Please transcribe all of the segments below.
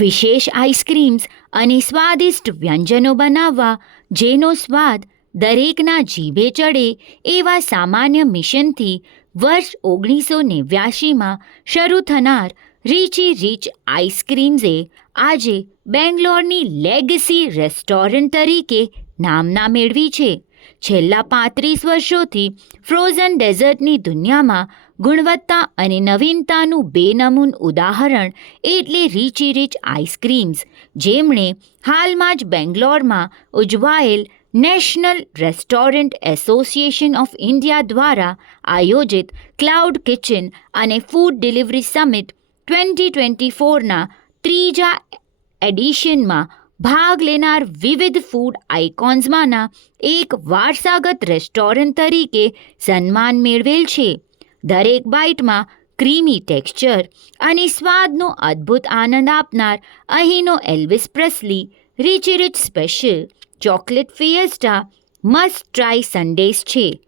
વિશેષ આઈસ્ક્રીમ્સ અને સ્વાદિષ્ટ વ્યંજનો બનાવવા જેનો સ્વાદ દરેકના જીભે ચડે એવા સામાન્ય મિશનથી વર્ષ 1989માં શરૂ થનાર રીચી રીચ આઈસ્ક્રીમ્સે આજે બેંગ્લોરની લેગસી રેસ્ટોરન્ટ તરીકે નામના મેળવી છે. છેલ્લા 35 વર્ષોથી ફ્રોઝન ડેઝર્ટની દુનિયામાં ગુણવત્તા અને નવીનતાનું બેનમૂન ઉદાહરણ એટલે રીચી રીચ આઈસ્ક્રીમ્સ, જેમણે હાલમાં જ બેંગ્લોરમાં ઉજવાયેલ national restaurant association of India દ્વારા આયોજિત ક્લાઉડ કિચન અને ફૂડ ડિલિવરી સમિટ 2024ના ત્રીજા એડિશનમાં ભાગ લેનાર વિવિધ ફૂડ આઇકોન્સમાંના એક વારસાગત રેસ્ટોરન્ટ તરીકે સન્માન મેળવેલ છે. દરેક બાઇટમાં ક્રીમી ટેક્સચર અને સ્વાદનો અદ્ભુત આનંદ આપનાર અહીંનો Elvis Presley Richie Rich special chocolate fiesta must try sundaes છે.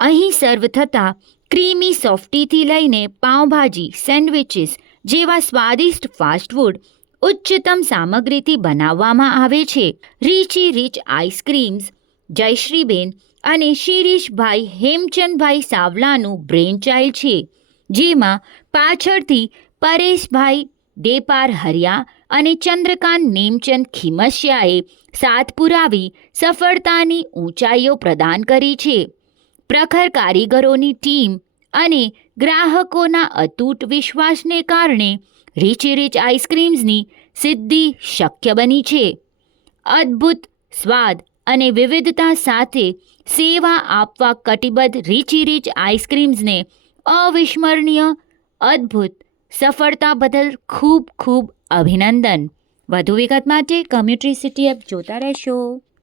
અહીં સર્વ થતા ક્રીમી સોફ્ટીથી લઈને પાઉંભાજી, સેન્ડવિચીસ જેવા સ્વાદિષ્ટ ફાસ્ટફૂડ ઉચ્ચતમ સામગ્રીથી બનાવવામાં આવે છે. રીચી રીચ આઈસ્ક્રીમ્સ જયશ્રીબેન અને શિરીષભાઈ હેમચંદભાઈ સાવલાનું બ્રેનચાઇલ્ડ છે, જેમાં પાછળથી પરેશભાઈ દેપાર હરિયા અને ચંદ્રકાંત નેમચંદ ખીમસિયાએ સાથ પુરાવી સફળતાની ઊંચાઈઓ પ્રદાન કરી છે. પ્રખર કારીગરોની ટીમ અને ગ્રાહકોના અતૂટ વિશ્વાસને કારણે રીચી રીચ આઈસ્ક્રીમ્સની સિદ્ધિ શક્ય બની છે. અદ્ભુત સ્વાદ અને વિવિધતા સાથે સેવા આપવા કટિબદ્ધ રીચી રીચ આઈસ્ક્રીમ્સને અવિસ્મરણીય અદ્ભુત સફળતા બદલ ખૂબ ખૂબ અભિનંદન. વધુ વિગત માટે કમ્યુનિટી સિટી એપ જોતા રહેશો.